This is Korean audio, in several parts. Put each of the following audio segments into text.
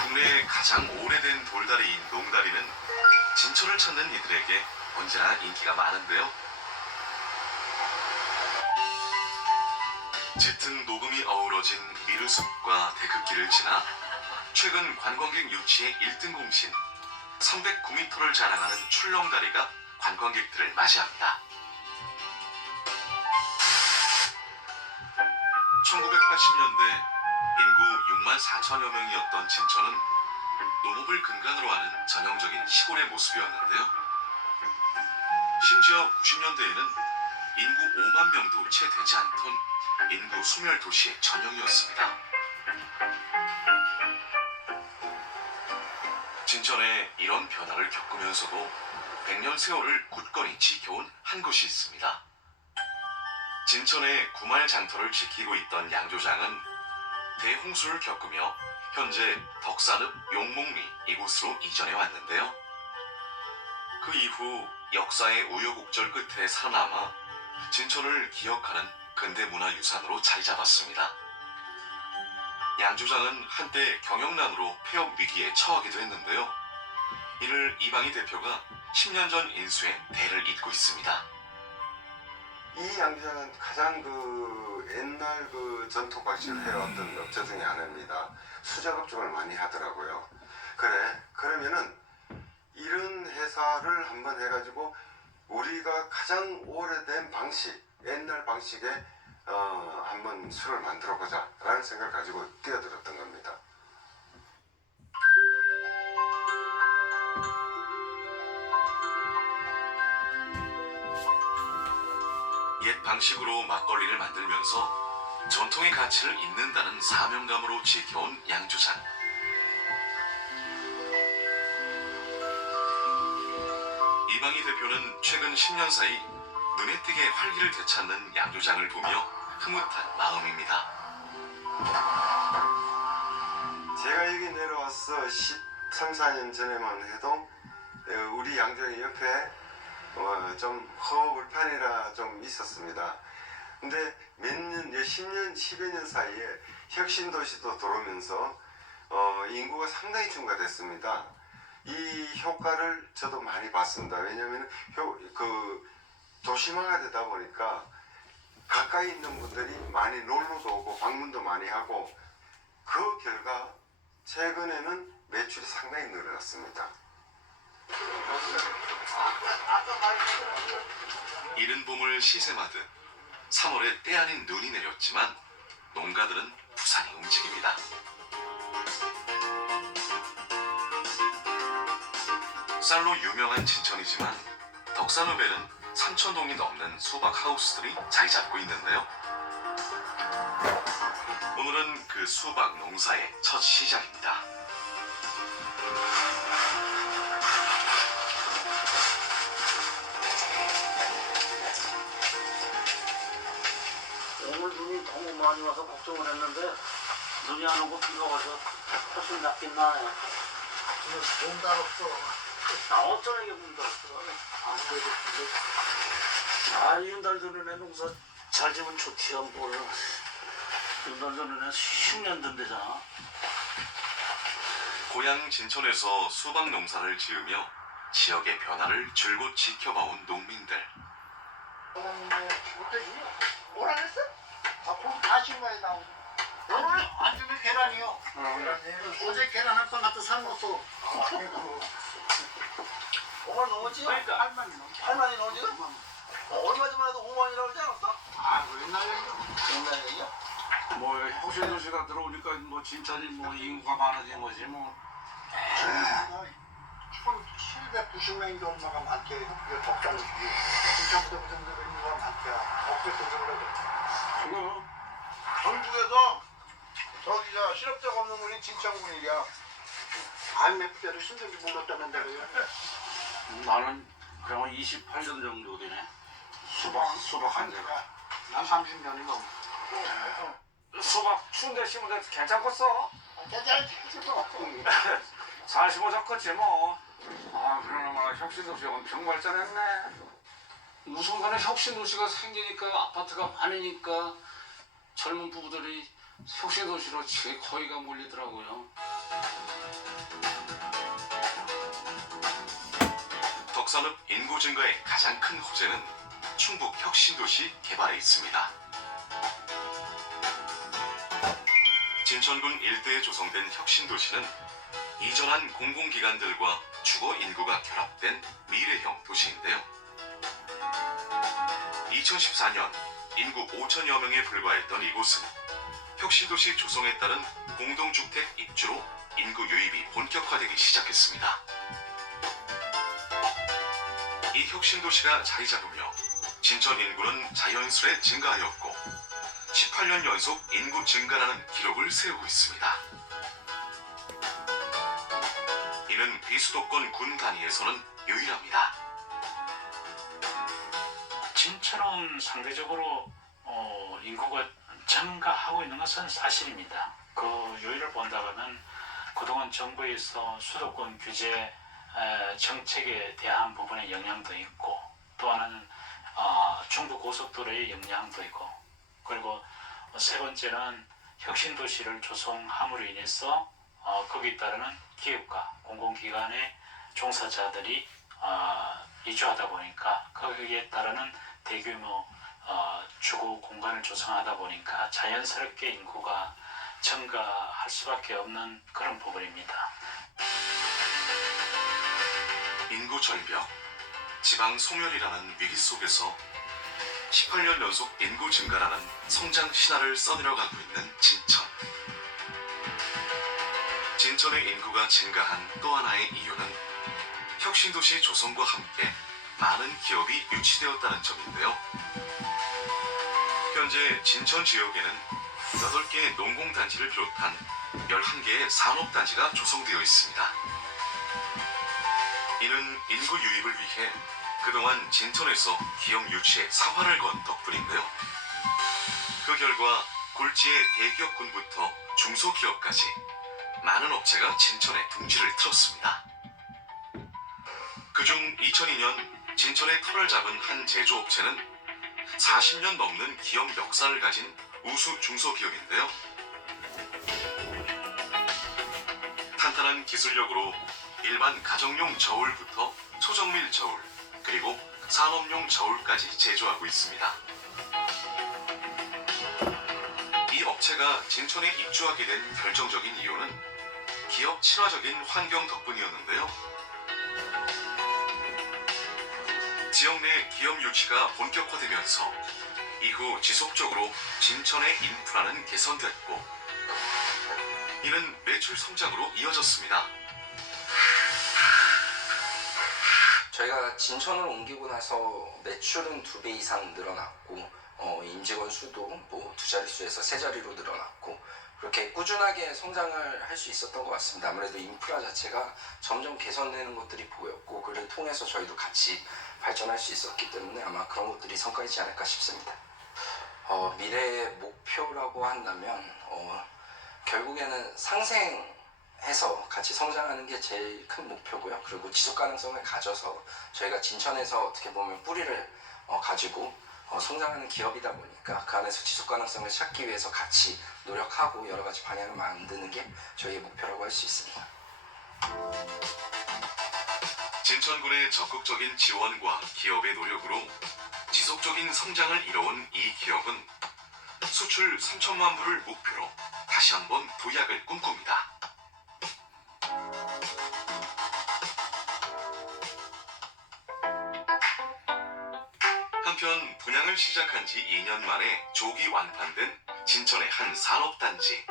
국내의 가장 오래된 돌다리인 농다리는 진천을 찾는 이들에게 언제나 인기가 많은데요. 짙은 녹음이 어우러진 미르숲과 데크길을 지나 최근 관광객 유치의 1등 공신 309m를 자랑하는 출렁다리가 관광객들을 맞이합니다. 1980년대 인구 6만 4천여 명이었던 진천은 농업을 근간으로 하는 전형적인 시골의 모습이었는데요. 심지어 90년대에는 인구 5만 명도 채 되지 않던 인구 소멸 도시의 전형이었습니다. 진천에 이런 변화를 겪으면서도 100년 세월을 굳건히 지켜온 한 곳이 있습니다. 진천의 구말 장터를 지키고 있던 양조장은 대홍수를 겪으며 현재 덕산읍 용목리 이곳으로 이전해 왔는데요. 그 이후 역사의 우여곡절 끝에 살아남아 진천을 기억하는 근대문화유산으로 자리 잡았습니다. 양조장은 한때 경영난으로 폐업 위기에 처하기도 했는데요. 이를 이방희 대표가 10년 전 인수해 대를 잇고 있습니다. 이 양조장은 가장 옛날 전통 방식을 해왔던 업체 중에 하나입니다. 수작업 쪽을 많이 하더라고요. 그러면은 이런 회사를 한번 해가지고 우리가 가장 오래된 방식, 옛날 방식에 한번 술을 만들어 보자 라는 생각을 가지고 뛰어들었던 겁니다. 옛 방식으로 막걸리를 만들면서 전통의 가치를 잇는다는 사명감으로 지켜온 양조장. 이방희 대표는 최근 10년 사이 눈에 띄게 활기를 되찾는 양조장을 보며 흐뭇한 마음입니다. 제가 여기 내려와서 13, 14년 전에만 해도 우리 양조장 옆에 좀 허허벌판이라 좀 있었습니다. 근데 몇 년, 10년, 10여 년 사이에 혁신도시도 들어오면서 인구가 상당히 증가됐습니다. 이 효과를 저도 많이 봤습니다. 왜냐하면 도시화가 되다 보니까 가까이 있는 분들이 많이 놀러도 오고 방문도 많이 하고 그 결과 최근에는 매출이 상당히 늘어났습니다. 이른 봄을 시샘하듯 3월에 때 아닌 눈이 내렸지만 농가들은 부산이 움직입니다. 쌀로 유명한 진천이지만 덕산읍에는 3,000동이 넘는 수박 하우스들이 자리 잡고 있는데요. 오늘은 그 수박 농사의 첫 시작입니다. 오늘 눈이 너무 많이 와서 걱정을 했는데 눈이 안 오고 비가 와서 훨씬 낫긴 나네. 몸 달았어. 어쩌나 이게 몸 달았어. 윤달 드는 애 농사 잘 지면 좋지야 뭘. 윤달 드는 애 10년 된 데잖아. 고향 진천에서 수박 농사를 지으며 지역의 변화를 줄곧 지켜봐온 농민들. 뭐라 그랬어? 앞으로 다시 많이 나오고. 오늘 안 주면 계란이요. 어제 계란 한 판 갖다 사먹었어. 오만 넘었지? 그러니까. 8만이 넘었지? 얼마 전만 해도 5만이라고 그러지 않았어? 아, 옛날 얘기야? 옛날 얘기야? 뭐 혁신도시가 들어오니까 뭐 진천이 뭐 인구가 많아진 거지 뭐. 1790명인가 얼마가 많게 그 덕산이 진천부터 그 정도로 인구가 많게 억제도 그래. 그거 전국에서 저기가 실업자가 없는 분이 진천군이야. IMF 때도 힘들게 몰랐다는데 나는 그냥 28년 정도 되네. 수박 한 대가. 난 30년이 넘어. 수박 추운데 심은데 괜찮겠어? 괜찮지 뭐. 45 적겠지 뭐. 아 그러나 혁신도시 엄청 발전했네. 무슨 간에 혁신도시가 생기니까 아파트가 많으니까 젊은 부부들이 혁신도시로 거의가 몰리더라고요. 석산업 인구 증가의 가장 큰 호재는 충북 혁신도시 개발에 있습니다. 진천군 일대에 조성된 혁신도시는 이전한 공공기관들과 주거 인구가 결합된 미래형 도시인데요. 2014년 인구 5천여 명에 불과했던 이곳은 혁신도시 조성에 따른 공동주택 입주로 인구 유입이 본격화되기 시작했습니다. 이 혁신도시가 자리 잡으며 진천 인구는 자연스레 증가하였고 18년 연속 인구 증가라는 기록을 세우고 있습니다. 이는 비수도권 군 단위에서는 유일합니다. 진천은 상대적으로 인구가 증가하고 있는 것은 사실입니다. 그 요인을 본다면 그동안 정부에서 수도권 규제 정책에 대한 부분의 영향도 있고, 또 하나는 중부고속도로의 영향도 있고, 그리고 세 번째는 혁신도시를 조성함으로 인해서 거기에 따르는 기업과 공공기관의 종사자들이 이주하다 보니까 거기에 따르는 대규모 주거 공간을 조성하다 보니까 자연스럽게 인구가 증가할 수밖에 없는 그런 부분입니다. 인구 절벽, 지방 소멸이라는 위기 속에서 18년 연속 인구 증가라는 성장 신화를 써내려가고 있는 진천. 진천의 인구가 증가한 또 하나의 이유는 혁신도시 조성과 함께 많은 기업이 유치되었다는 점인데요. 현재 진천 지역에는 8개의 농공단지를 비롯한 11개의 산업단지가 조성되어 있습니다. 이는 인구 유입을 위해 그동안 진천에서 기업 유치에 사활을 건 덕분인데요. 그 결과 골지의 대기업군부터 중소기업까지 많은 업체가 진천에 둥지를 틀었습니다. 그중 2002년 진천에 터를 잡은 한 제조업체는 40년 넘는 기업 역사를 가진 우수 중소기업인데요. 탄탄한 기술력으로 일반 가정용 저울부터 소정밀 저울, 그리고 산업용 저울까지 제조하고 있습니다. 이 업체가 진천에 입주하게 된 결정적인 이유는 기업 친화적인 환경 덕분이었는데요. 지역 내 기업 유치가 본격화되면서 이후 지속적으로 진천의 인프라는 개선됐고, 이는 매출 성장으로 이어졌습니다. 저희가 진천을 옮기고 나서 매출은 2배 이상 늘어났고, 임직원 수도 뭐 2자릿수에서 3자리로 늘어났고, 그렇게 꾸준하게 성장을 할 수 있었던 것 같습니다. 아무래도 인프라 자체가 점점 개선되는 것들이 보였고, 그를 통해서 저희도 같이 발전할 수 있었기 때문에 아마 그런 것들이 성과이지 않을까 싶습니다. 미래의 목표라고 한다면 결국에는 상생해서 같이 성장하는 게 제일 큰 목표고요. 그리고 지속 가능성을 가져서 저희가 진천에서 어떻게 보면 뿌리를 가지고 성장하는 기업이다 보니까 그 안에서 지속 가능성을 찾기 위해서 같이 노력하고 여러 가지 방향을 만드는 게 저희의 목표라고 할 수 있습니다. 진천군의 적극적인 지원과 기업의 노력으로 지속적인 성장을 이뤄온 이 기업은 수출 3천만 부를 목표로 다시 한번 도약을 꿈꿉니다. 한편 분양을 시작한 지 2년 만에 조기 완판된 진천의 한 산업단지.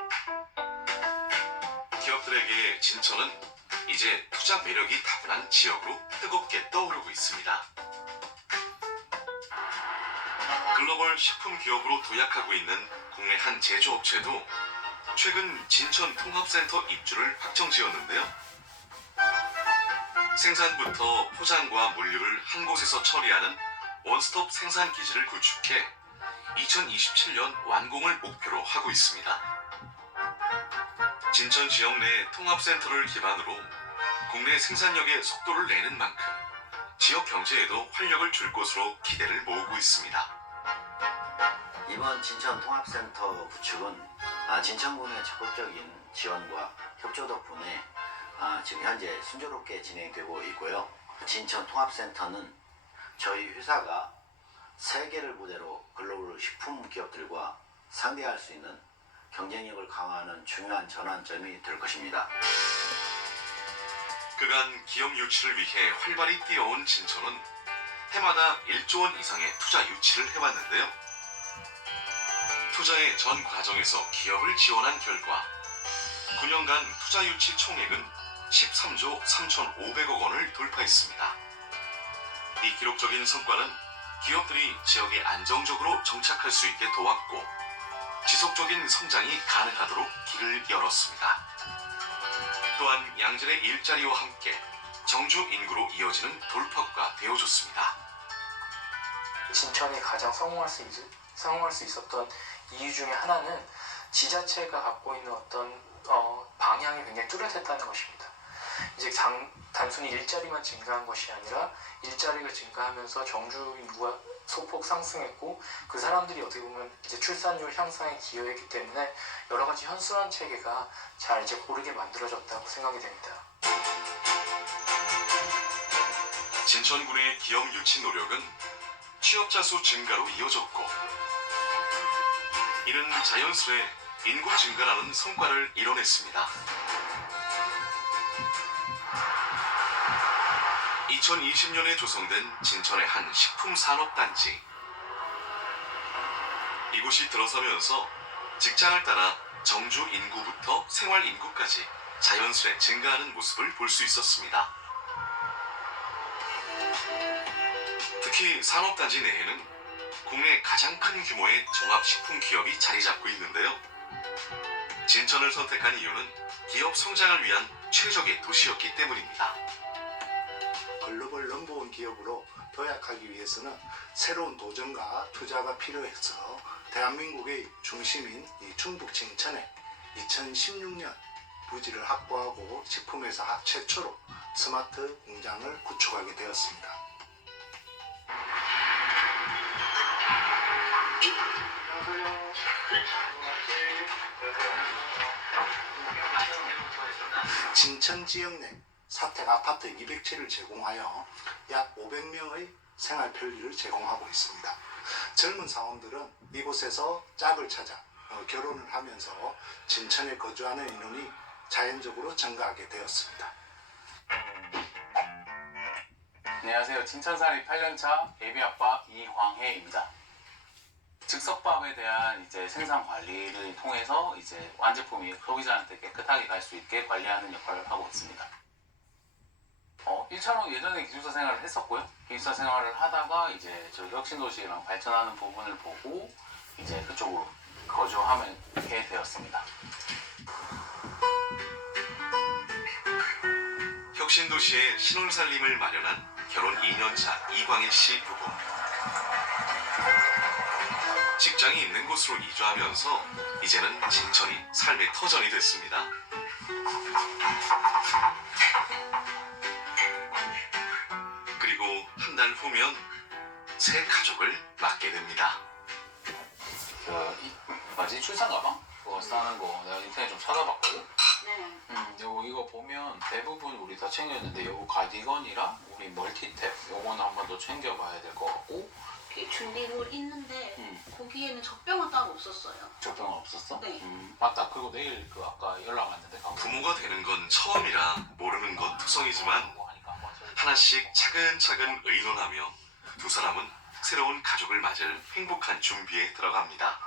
기업들에게 진천은 이제 투자 매력이 다분한 지역으로 뜨겁게 떠오르고 있습니다. 글로벌 식품 기업으로 도약하고 있는 국내 한 제조업체도 최근 진천 통합센터 입주를 확정지었는데요. 생산부터 포장과 물류를 한 곳에서 처리하는 원스톱 생산 기지를 구축해 2027년 완공을 목표로 하고 있습니다. 진천 지역 내 통합센터를 기반으로 국내 생산력의 속도를 내는 만큼 지역 경제에도 활력을 줄 것으로 기대를 모으고 있습니다. 이번 진천 통합센터 구축은 진천군의 적극적인 지원과 협조 덕분에 지금 현재 순조롭게 진행되고 있고요. 진천 통합센터는 저희 회사가 세계를 무대로 글로벌 식품 기업들과 상대할 수 있는 경쟁력을 강화하는 중요한 전환점이 될 것입니다. 그간 기업 유치를 위해 활발히 뛰어온 진천은 해마다 1조 원 이상의 투자 유치를 해왔는데요. 투자의 전 과정에서 기업을 지원한 결과 9년간 투자 유치 총액은 13조 3,500억 원을 돌파했습니다. 이 기록적인 성과는 기업들이 지역에 안정적으로 정착할 수 있게 도왔고 지속적인 성장이 가능하도록 길을 열었습니다. 또한 양질의 일자리와 함께 정주 인구로 이어지는 돌파구가 되어줬습니다. 진천이 가장 성공할 수 있었던 이유 중에 하나는 지자체가 갖고 있는 어떤 방향이 굉장히 뚜렷했다는 것입니다. 이제 단순히 일자리만 증가한 것이 아니라 일자리가 증가하면서 정주 인구가 소폭 상승했고 그 사람들이 어떻게 보면 이제 출산율 향상에 기여했기 때문에 여러 가지 현수막 체계가 잘 이제 고르게 만들어졌다고 생각이 됩니다. 진천군의 기업 유치 노력은 취업자 수 증가로 이어졌고 이는 자연스레 인구 증가라는 성과를 이뤄냈습니다. 2020년에 조성된 진천의 한 식품산업단지. 이곳이 들어서면서 직장을 따라 정주 인구부터 생활 인구까지 자연스레 증가하는 모습을 볼 수 있었습니다. 특히 산업단지 내에는 국내 가장 큰 규모의 종합식품 기업이 자리 잡고 있는데요. 진천을 선택한 이유는 기업 성장을 위한 최적의 도시였기 때문입니다. 글로벌 넘버원 기업으로 도약하기 위해서는 새로운 도전과 투자가 필요해서 대한민국의 중심인 이 충북 진천에 2016년 부지를 확보하고 식품회사 최초로 스마트 공장을 구축하게 되었습니다. 진천 지역 내 사택 아파트 200채를 제공하여 약 500명의 생활 편리를 제공하고 있습니다. 젊은 사원들은 이곳에서 짝을 찾아 결혼을 하면서 진천에 거주하는 인원이 자연적으로 증가하게 되었습니다. 안녕하세요. 진천살이 8년차 예비아빠 이광혜입니다. 즉석밥에 대한 이제 생산 관리를 통해서 이제 완제품이 소비자한테 깨끗하게 갈 수 있게 관리하는 역할을 하고 있습니다. 1차로 예전에 기숙사 생활을 했었고요. 기숙사 생활을 하다가 이제 저 혁신도시랑 발전하는 부분을 보고 이제 그쪽으로 거주하게 되었습니다. 혁신도시에 신혼살림을 마련한 결혼 2년차 이광일 씨 부부. 직장이 있는 곳으로 이주하면서 이제는 진천이 삶의 터전이 됐습니다. 그리고 한 달 후면 새 가족을 맡게 됩니다. 출산 가방? 그거 싸는 거 내가 인터넷 좀 찾아봤거든? 네. 이거 보면 대부분 우리 다 챙겼는데 요거 가디건이랑 우리 멀티탭 요거는 한 번 더 챙겨봐야 될 것 같고 준비물 있는데 거기에는 젖병은 따로 없었어요. 젖병은 없었어? 네. 맞다. 그리고 내일 그 아까 연락 왔는데 부모가 되는 건 처음이라 모르는 것 투성이지만 하나씩 차근차근 의논하며 두 사람은 새로운 가족을 맞을 행복한 준비에 들어갑니다.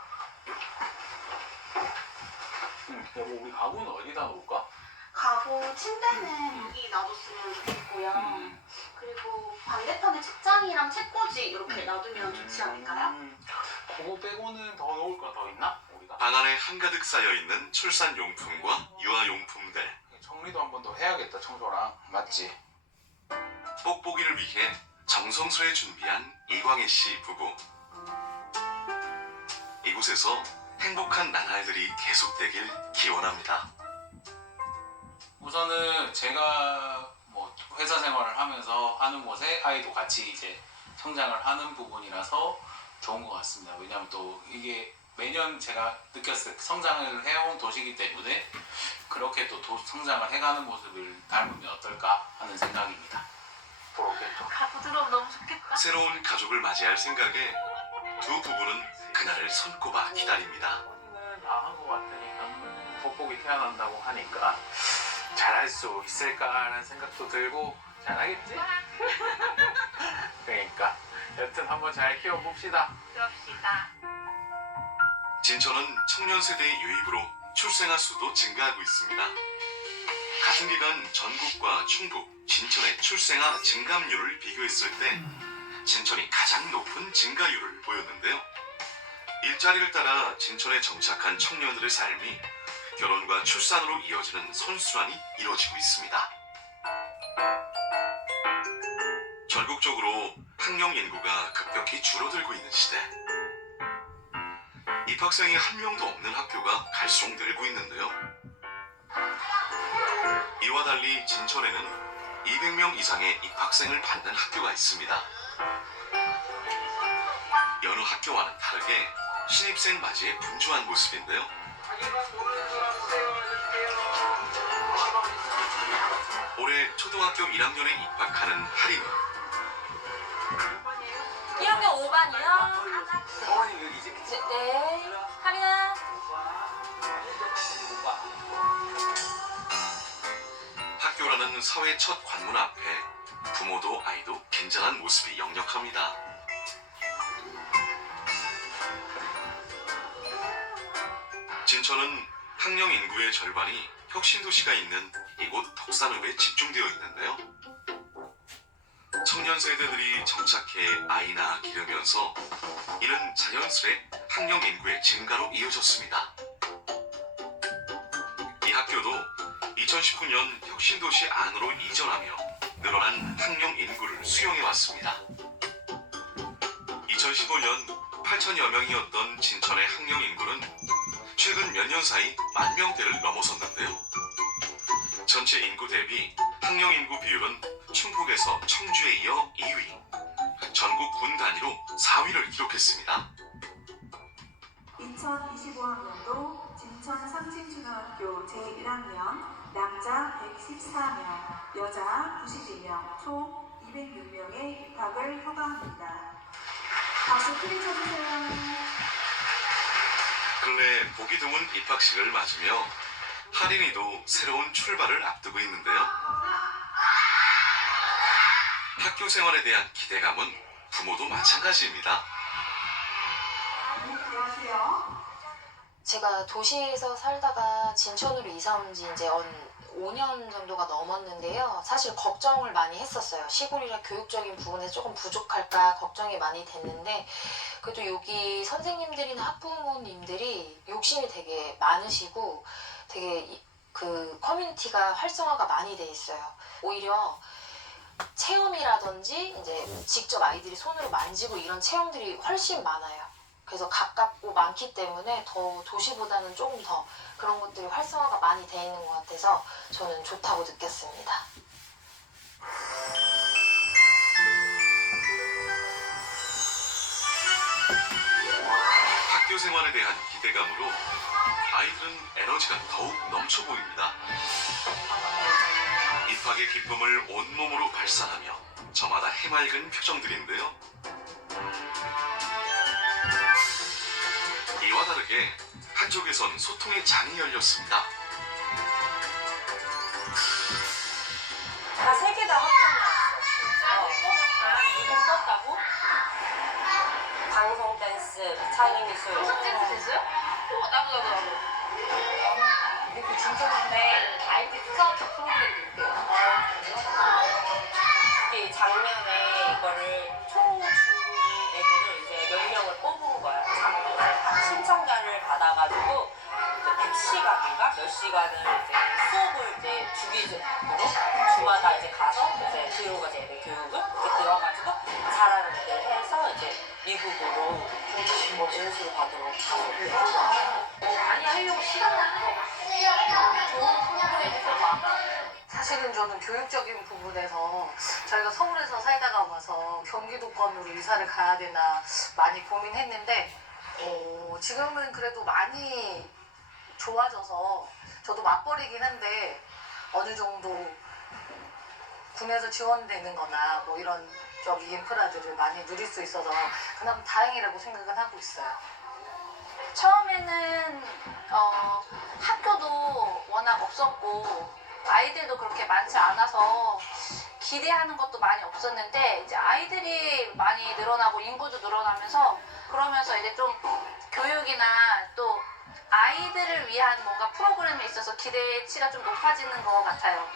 여보 우리 가구는 어디다 놓을까? 가구 침대는 여기 놔뒀으면 좋겠고요. 그리고 반대편에 책장이랑 책꽂이 이렇게 놔두면 좋지 않을까요? 그거 빼고는 더 놓을 거 더 있나? 우리가 방 안에 한가득 쌓여있는 출산용품과 유아용품들. 정리도 한 번 더 해야겠다. 청소랑 맞지? 뽁뽁이를 위해 정성스레 준비한 이광혜 씨 부부. 이곳에서 행복한 나날들이 계속되길 기원합니다. 우선은 제가 뭐 회사 생활을 하면서 하는 곳에 아이도 같이 이제 성장을 하는 부분이라서 좋은 것 같습니다. 왜냐하면 또 이게 매년 제가 느꼈을 때 성장을 해온 도시이기 때문에 그렇게 또 성장을 해가는 모습을 닮으면 어떨까 하는 생각입니다. 부럽겠죠. 부드러움 너무 좋겠다. 새로운 가족을 맞이할 생각에 두 부부는 그날을 손꼽아 기다립니다. 오늘 다 한 것 같으니까 돋보기 태어난다고 하니까 잘할 수 있을까라는 생각도 들고 잘하겠지? 그러니까 여튼 한번 잘 키워봅시다. 그럽시다. 진천은 청년 세대의 유입으로 출생아 수도 증가하고 있습니다. 같은 기간 전국과 충북, 진천의 출생아 증감률을 비교했을 때 진천이 가장 높은 증가율을 보였는데요. 일자리를 따라 진천에 정착한 청년들의 삶이 결혼과 출산으로 이어지는 선순환이 이루어지고 있습니다. 전국적으로 학령 인구가 급격히 줄어들고 있는 시대. 입학생이 한 명도 없는 학교가 갈수록 늘고 있는데요. 이와 달리 진천에는 200명 이상의 입학생을 받는 학교가 있습니다. 여느 학교와는 다르게 신입생 맞이에 분주한 모습인데요. 올해 초등학교 1학년에 입학하는 할인은 1학년 5반이요? 어머니 여기 이제 네. 하민아. 학교라는 사회 첫 관문 앞에 부모도 아이도 긴장한 모습이 역력합니다. 진천은 학령 인구의 절반이 혁신도시가 있는 이곳 덕산읍에 집중되어 있는데요. 청년 세대들이 정착해 아이나 기르면서 이는 자연스레 학령 인구의 증가로 이어졌습니다. 이 학교도 2019년 혁신도시 안으로 이전하며 늘어난 학령 인구를 수용해왔습니다. 2015년 8천여 명이었던 진천의 학령 인구는 최근 몇 년 사이 10,000명대를 넘어섰는데요. 전체 인구 대비 학령 인구 비율은 충북에서 청주에 이어 2위, 전국 군 단위로 4위를 기록했습니다. 2025학년도 진천 상진초등학교 제1학년 남자 114명, 여자 92명, 총 206명의 입학을 허가합니다. 박수 크게 쳐주세요. 근래 보기 드문 입학식을 맞으며 할인이도 새로운 출발을 앞두고 있는데요. 학교 생활에 대한 기대감은 부모도 마찬가지입니다. 안녕하세요. 제가 도시에서 살다가 진천으로 이사 온 지 이제 5년 정도가 넘었는데요. 사실 걱정을 많이 했었어요. 시골이라 교육적인 부분에서 조금 부족할까 걱정이 많이 됐는데 그래도 여기 선생님들이나 학부모님들이 욕심이 되게 많으시고 되게 그 커뮤니티가 활성화가 많이 돼 있어요. 오히려 체험이라든지 이제 직접 아이들이 손으로 만지고 이런 체험들이 훨씬 많아요. 그래서 가깝고 많기 때문에 더 도시보다는 조금 더 그런 것들이 활성화가 많이 돼 있는 것 같아서 저는 좋다고 느꼈습니다. 학교 생활에 대한 기대감으로 아이들은 에너지가 더욱 넘쳐 보입니다. 입학의 기쁨을 온몸으로 발산하며 저마다 해맑은 표정들인데요. 이와 다르게 한쪽에선 소통의 장이 열렸습니다. 다 3개 다 합격 나왔어. 이거 썼다고? 방송 댄스, 창의미술. 방송 댄스 됐어요? 나도. 이거 진짜 근데 아이들 스카우트 프로그램도 있대요. 이게 작년에 이거를 초중 애들을 이제 몇 명을 뽑은 거야. 신청자를 받아가지고 100시간인가 몇 시간을 이제 수업을 이제 주기적으로 주마다 이제 가서 이제 들어가서 애들 교육을 이렇게 들어가지고 잘하는 애들 해서 이제 미국으로 뭐 연수를 받으러 가서 많이 하려고 시간을 하는 거 같아요. 좋은 프로그램에서 막 사실은 저는 교육적인 부분에서 저희가 서울에서 살다가 와서 경기도권으로 이사를 가야 되나 많이 고민했는데 지금은 그래도 많이 좋아져서 저도 맞벌이긴 한데 어느 정도 군에서 지원되는 거나 뭐 이런 저기 인프라들을 많이 누릴 수 있어서 그나마 다행이라고 생각은 하고 있어요. 처음에는 학교도 워낙 없었고 아이들도 그렇게 많지 않아서 기대하는 것도 많이 없었는데 이제 아이들이 많이 늘어나고 인구도 늘어나면서 그러면서 이제 좀 교육이나 또 아이들을 위한 뭔가 프로그램에 있어서 기대치가 좀 높아지는 것 같아요.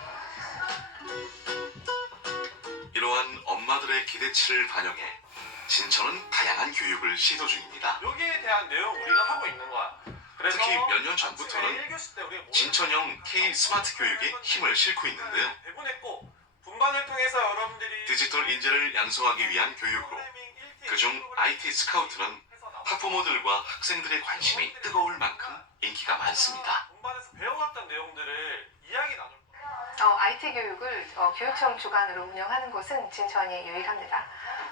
이러한 엄마들의 기대치를 반영해 진천은 다양한 교육을 시도 중입니다. 여기에 대한 내용 우리가 하고 있는 거야. 그래서 특히 몇 년 전부터는 진천형 K 스마트 교육에 힘을 싣고 있는데요. 배분했고 분반을 통해서 여러분들이 디지털 인재를 양성하기 위한 교육으로 그중 IT 스카우트는 학부모들과 학생들의 관심이 뜨거울 만큼 인기가 많습니다. 분반에서 배워왔던 내용들을 이야기 나눌 거야. IT 교육을 교육청 주관으로 운영하는 곳은 진천이 유일합니다.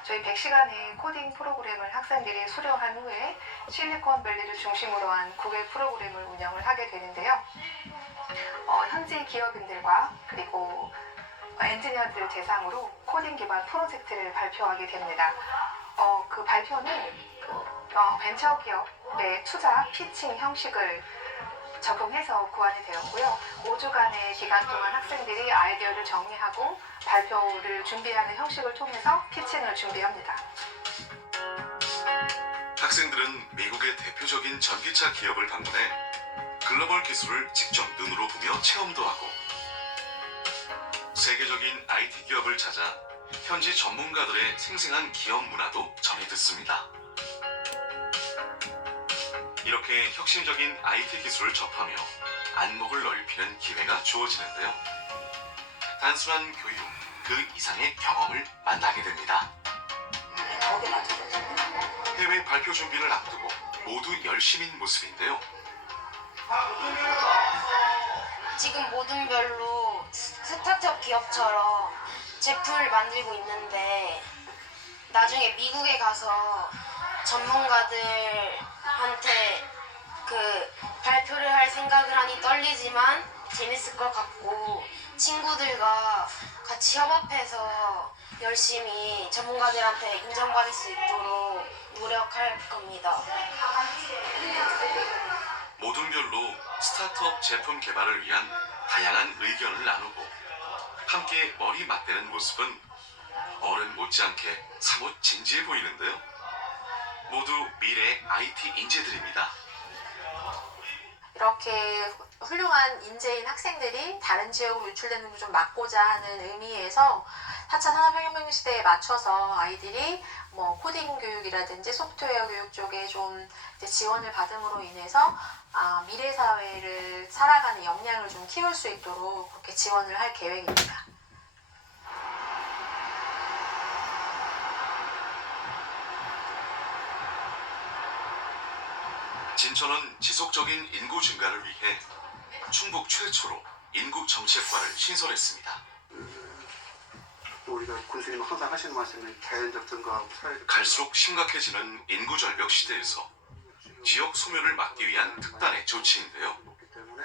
저희 100시간의 코딩 프로그램을 학생들이 수료한 후에 실리콘밸리를 중심으로 한 구글 프로그램을 운영을 하게 되는데요. 현지 기업인들과 그리고 엔지니어들을 대상으로 코딩 기반 프로젝트를 발표하게 됩니다. 그 발표는 벤처 기업의 투자 피칭 형식을 적용해서 구안이 되었고요. 5주간의 기간 동안 학생들이 아이디어를 정리하고 발표를 준비하는 형식을 통해서 피칭을 준비합니다. 학생들은 미국의 대표적인 전기차 기업을 방문해 글로벌 기술을 직접 눈으로 보며 체험도 하고 세계적인 IT 기업을 찾아 현지 전문가들의 생생한 기업 문화도 전해 듣습니다. 이렇게 혁신적인 IT 기술을 접하며 안목을 넓히는 기회가 주어지는데요. 단순한 교육, 그 이상의 경험을 만나게 됩니다. 해외 발표 준비를 앞두고 모두 열심인 모습인데요. 지금 모든 별로 스타트업 기업처럼 제품을 만들고 있는데 나중에 미국에 가서 전문가들한테 그 발표를 할 생각을 하니 떨리지만 재밌을 것 같고 친구들과 같이 협업해서 열심히 전문가들한테 인정받을 수 있도록 노력할 겁니다. 모든 별로 스타트업 제품 개발을 위한 다양한 의견을 나누고 함께 머리 맞대는 모습은 어른 못지않게 사뭇 진지해 보이는데요. 모두 미래 IT 인재들입니다. 이렇게 훌륭한 인재인 학생들이 다른 지역으로 유출되는 걸 좀 막고자 하는 의미에서 4차 산업혁명 시대에 맞춰서 아이들이 뭐 코딩 교육이라든지 소프트웨어 교육 쪽에 좀 이제 지원을 받음으로 인해서 미래 사회를 살아가는 역량을 좀 키울 수 있도록 그렇게 지원을 할 계획입니다. 진천은 지속적인 인구 증가를 위해 충북 최초로 인구정책과를 신설했습니다. 우리가 군수님 항상 하시는 말씀은 자연적 증가하고 사회적 갈수록 심각해지는 인구 절벽 시대에서 지역 소멸을 막기 위한 특단의 조치인데요. 높기 때문에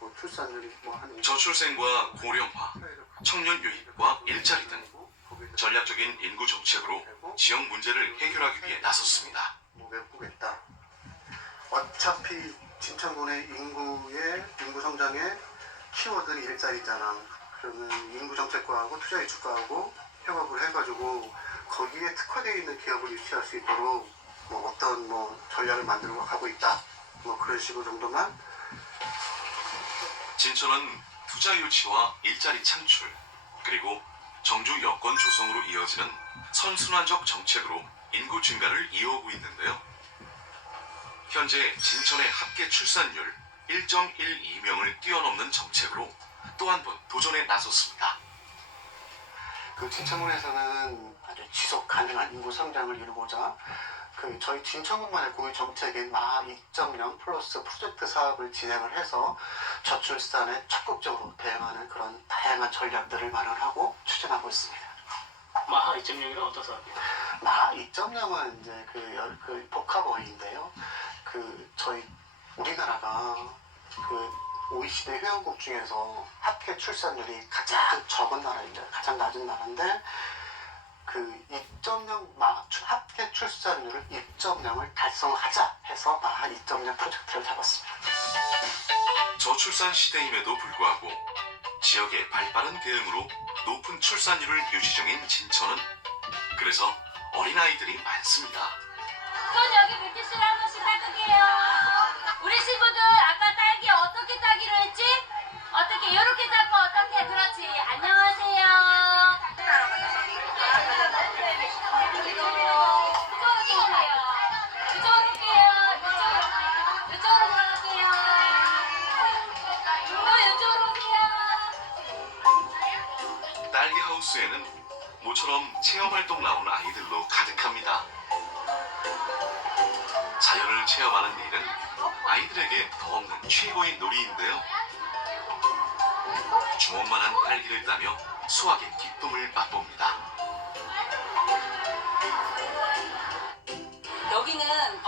뭐 출산율이 뭐한 저출생과 고령화, 청년 유입과 일자리 등 전략적인 인구 정책으로 지역 문제를 해결하기 위해 나섰습니다. 메꾸겠다. 어차피 진천군의 인구 성장의 키워드는 일자리잖아. 그러면 인구 정책과하고 투자 유축과하고 협업을 해가지고 거기에 특화되어 있는 기업을 유치할 수 있도록 뭐 어떤 뭐 전략을 만들고 가고 있다. 뭐 그런 식으로 정도만. 진천은 투자 유치와 일자리 창출, 그리고 정주 여건 조성으로 이어지는 선순환적 정책으로 인구 증가를 이어오고 있는데요. 현재 진천의 합계 출산율 1.12명을 뛰어넘는 정책으로 또 한 번 도전에 나섰습니다. 그 진천군에서는 아주 지속 가능한 인구 성장을 이루고자 그 저희 진천군만의 고유 정책인 마 2.0 플러스 프로젝트 사업을 진행을 해서 저출산에 적극적으로 대응하는 그런 다양한 전략들을 마련하고 추진하고 있습니다. 마하 2.0이란 어떤 사업이에요? 마 2.0은 이제 그 복합어휘인데요. 그 저희 우리나라가 그 OECD 회원국 중에서 합계 출산율이 가장 적은 나라입니다. 가장 낮은 나라인데 그 2.0 합계 출산율을 2.0을 달성하자 해서 2.0 프로젝트를 잡았습니다. 저출산 시대임에도 불구하고 지역의 발빠른 대응으로 높은 출산율을 유지 중인 진천은 그래서 어린아이들이 많습니다. 전 여기 물티슈를 한 번씩 닦을게요. 우리 친구들 아까 딸기 어떻게 따기로 했지? 어떻게 이렇게 닦고 어떻게 그렇지. 안녕하세요. 이쪽으로 올게요. 이쪽으로 들어갈게요. 이쪽으로 오세요. 딸기 하우스에는 모처럼 체험활동 나온 아이들로 가득합니다. 자연을 체험하는 일은 아이들에게 더없는 최고의 놀이인데요. 주먹만한 딸기를 따며 수확의 기쁨을 맛봅니다. 여기는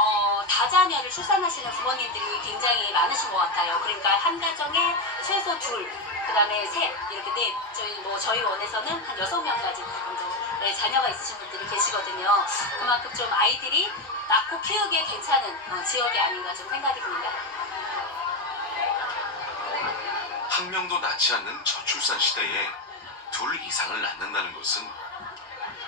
다자녀를 출산하시는 부모님들이 굉장히 많으신 것 같아요. 그러니까 한 가정에 최소 2, 그다음에 3 이렇게 저희 원에서는 한 6명까지 정도 자녀가 있으신 분들이 계시거든요. 그만큼 좀 아이들이 낳고 키우기에 괜찮은 지역이 아닌가 좀 생각이 듭니다. 한 명도 낳지 않는 저출산 시대에 2 이상을 낳는다는 것은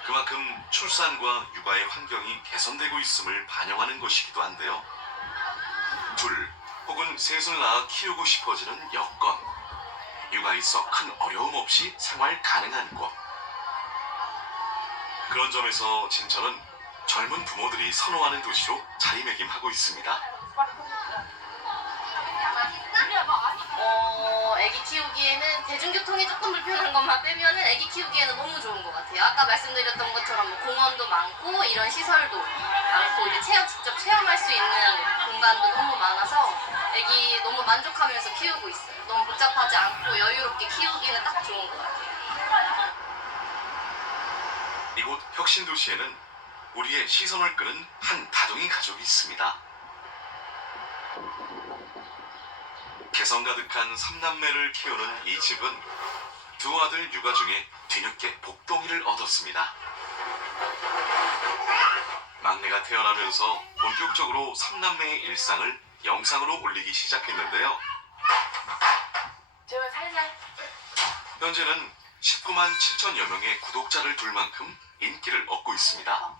그만큼 출산과 육아의 환경이 개선되고 있음을 반영하는 것이기도 한데요. 2 혹은 3을 낳아 키우고 싶어지는 여건, 육아에 있어 큰 어려움 없이 생활 가능한 곳. 그런 점에서 진천은 젊은 부모들이 선호하는 도시로 자리매김하고 있습니다. 아기 키우기에는 대중교통이 조금 불편한 것만 빼면은 아기 키우기에는 너무 좋은 것 같아요. 아까 말씀드렸던 것처럼 뭐 공원도 많고 이런 시설도 많고 이제 직접 체험할 수 있는 공간도 너무 많아서 아기 너무 만족하면서 키우고 있어요. 너무 복잡하지 않고 여유롭게 키우기는 딱 좋은 것 같아요. 이곳 혁신도시에는 우리의 시선을 끄는 한 다둥이 가족이 있습니다. 개성 가득한 3남매를 키우는 이 집은 2 아들 육아 중에 뒤늦게 복덩이를 얻었습니다. 막내가 태어나면서 본격적으로 3남매의 일상을 영상으로 올리기 시작했는데요. 현재는 19만 7천여 명의 구독자를 둘 만큼 인기를 얻고 있습니다.